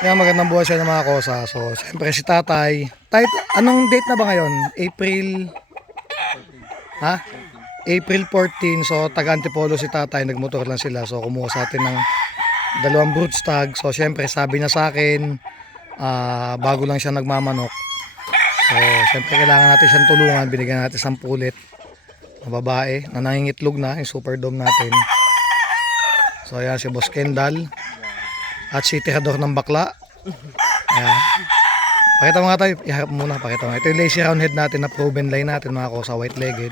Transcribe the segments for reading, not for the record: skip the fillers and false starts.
Yan, magandang buhay sa inyo mga kosa. So, siyempre si tatay. Tay, anong date na ba ngayon? April, ha? April 14. So, taga Antipolo si tatay. Nagmotor lang sila. So, kumuha sa atin ng dalawang broodstag. So, siyempre sabi niya sa akin, bago lang siya nagmamanok. So, siyempre kailangan natin siyang tulungan. Binigyan natin 10 pulit na babae na nangingitlog na, yung super dome natin. So, ayan si Boss Kendall. At si tirador ng bakla. Ayan. Pakita mo nga tayo. Iharap muna. Pakita mo. Ito yung lazy round head natin na proven line natin mga kosa. White legged.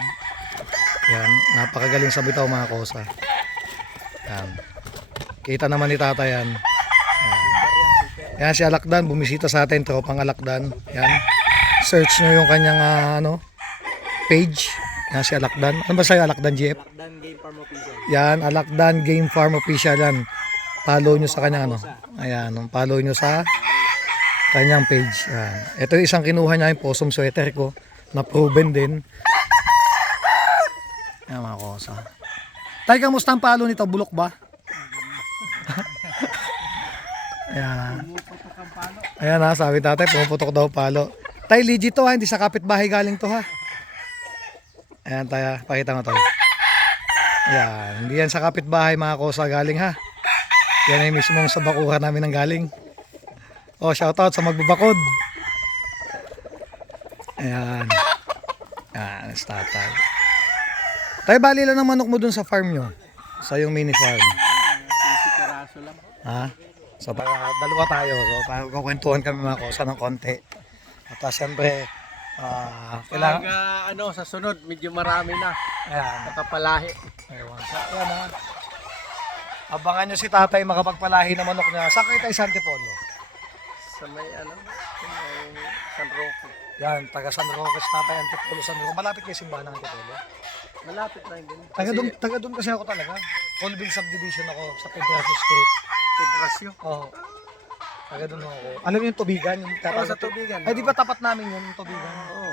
Ayan. Napakagaling sa bitaw mga kosa. Ayan. Kita naman ni tata yan. Ayan. Ayan si Alakdan. Bumisita sa atin. Tropang Alakdan. Ayan. Search nyo yung kanyang page. Ayan si Alakdan. Ano ba sa'yo Alakdan GF? Alakdan Game Farm Official. Yan. Alakdan Game Farm Official yan. Follow nyo sa kanyang ayan, follow nyo sa kanyang page. Ayan. Ito yung isang kinuha niya yung possum sweater ko na proven din. Ayan mga kosa. Tay, kamusta ang palo nito? Bulok ba? Ayan. Ayan ha, sabi tatay, pumuputok daw palo. Tay, legit to ha, hindi sa kapitbahay galing to ha. Ayan tayo, pakita mo tayo. Ayan, hindi yan sa kapitbahay mga kosa galing ha. Yan ay mismong sa bakuhan namin ng galing. Oh, shoutout sa magbabakod. Ayan. Ayan, tatay. Tayo, bali lang ng manok mo dun sa farm nyo. Sa yung mini farm. 50 peraso lang. Ha? So, dalawa tayo. So, kukwentuhan kami mga kosa ng konti. At siyempre, kailangan... Pag sa sunod, medyo marami na. Ayan. Nakapalahi. Ayun. Ayan ha. Abangan nyo si tatay makapagpalahi ng manok niya. Saan kayo tayo sa Antipolo? Sa may San Roque. Yan, taga San Roque, tatay Antipolo, San Roque. Malapit kayo simbahan ng Antipolo. Malapit lang din. Taga doon kasi ako talaga. Colville Subdivision ako sa Pedrasio Street. Pedrasio. Oo. Taga doon ako. Alam niyo yung tubigan? Yung Sa tubigan. Ay, di ba tapat namin yun, yung tubigan? Oo.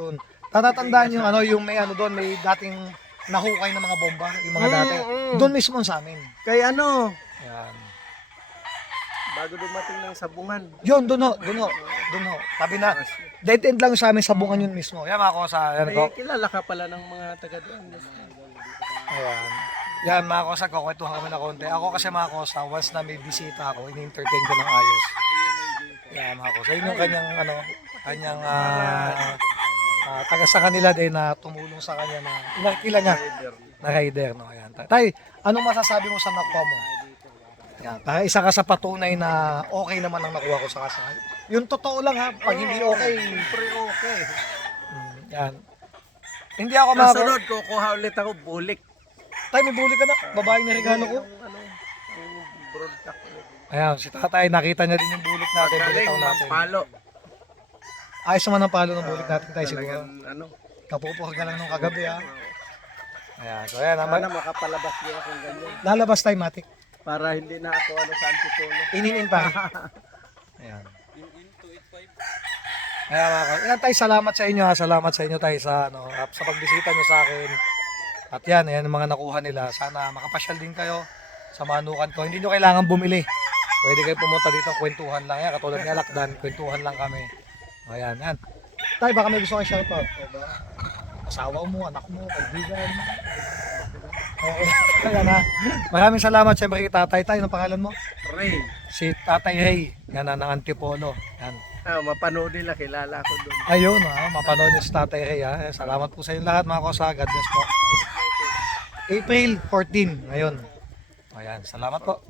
Doon. Tatatandaan yung yung may doon, may dating nahukay ng mga bomba, yung mga dati. Doon mismo sa amin. Kay Yan. bago dumating ng sabungan. Yun, doon ho. Tabi na, dead end lang sa amin, sabungan yun mismo. Yan mga kosa, yan ko. Kilala ka pala ng mga taga doon. Ayan. Yan mga kosa, kukwentuhan kami na konti. Ako kasi mga kosa, once na may bisita ako, ini-entertain ko ng ayos. Yan mga kosa, yun yung kanyang taga sa kanila din na tumulong sa kanya na inakila niya na rider. No? Ayan. Tay, anong masasabi mo sa nakuha mo? Yan. Para isa ka sa patunay na okay naman ang nakuha ko sa kasal. Yung totoo lang ha, pag hindi okay, Okay. yan. Hindi ako Kasunod, kukuha ulit ako bulik. Tay, may buli ka na. Babaeng na regalo ko. Ang broadcast ulit. Ayan, si tatay, nakita niya din yung bulik natin. Galing Bulitaw ng natin. palo. Ayos naman ang palo ng bulik natin tayo siguro. Talagang Kapupukag ka lang nung kagabi ha. Ayan, so ayan. sana makapalabas din akong ganyan. Lalabas tayo, Matik. Para hindi na ako sa Antipolo. Ininin pa. Ayan. Ayan, ayan tayo, salamat sa inyo ha. Salamat sa inyo tayo sa pagbisita nyo sa akin. At yan, ayan ang mga nakuha nila. Sana makapasyal din kayo sa manukan ko. Hindi nyo kailangan bumili. Pwede kayo pumunta dito, kwentuhan lang yan. Katulad ni Alakdan, kwentuhan lang kami. Ayan, yan. Tay, baka may gusto kayo shoutout. Asawa mo, anak mo, kaibigan. Okay. Ayan ha. Maraming salamat siyempre kay tatay. Tay, anong pangalan mo? Ray. Si Tatay Ray, yan ng Antipolo. Yan. Mapanood nila, kilala ko doon. Ayun, mapanood niyo si Tatay Ray ha. Salamat po sa inyo lahat mga kosa. God bless po. April 14, ngayon. Ayan, salamat po.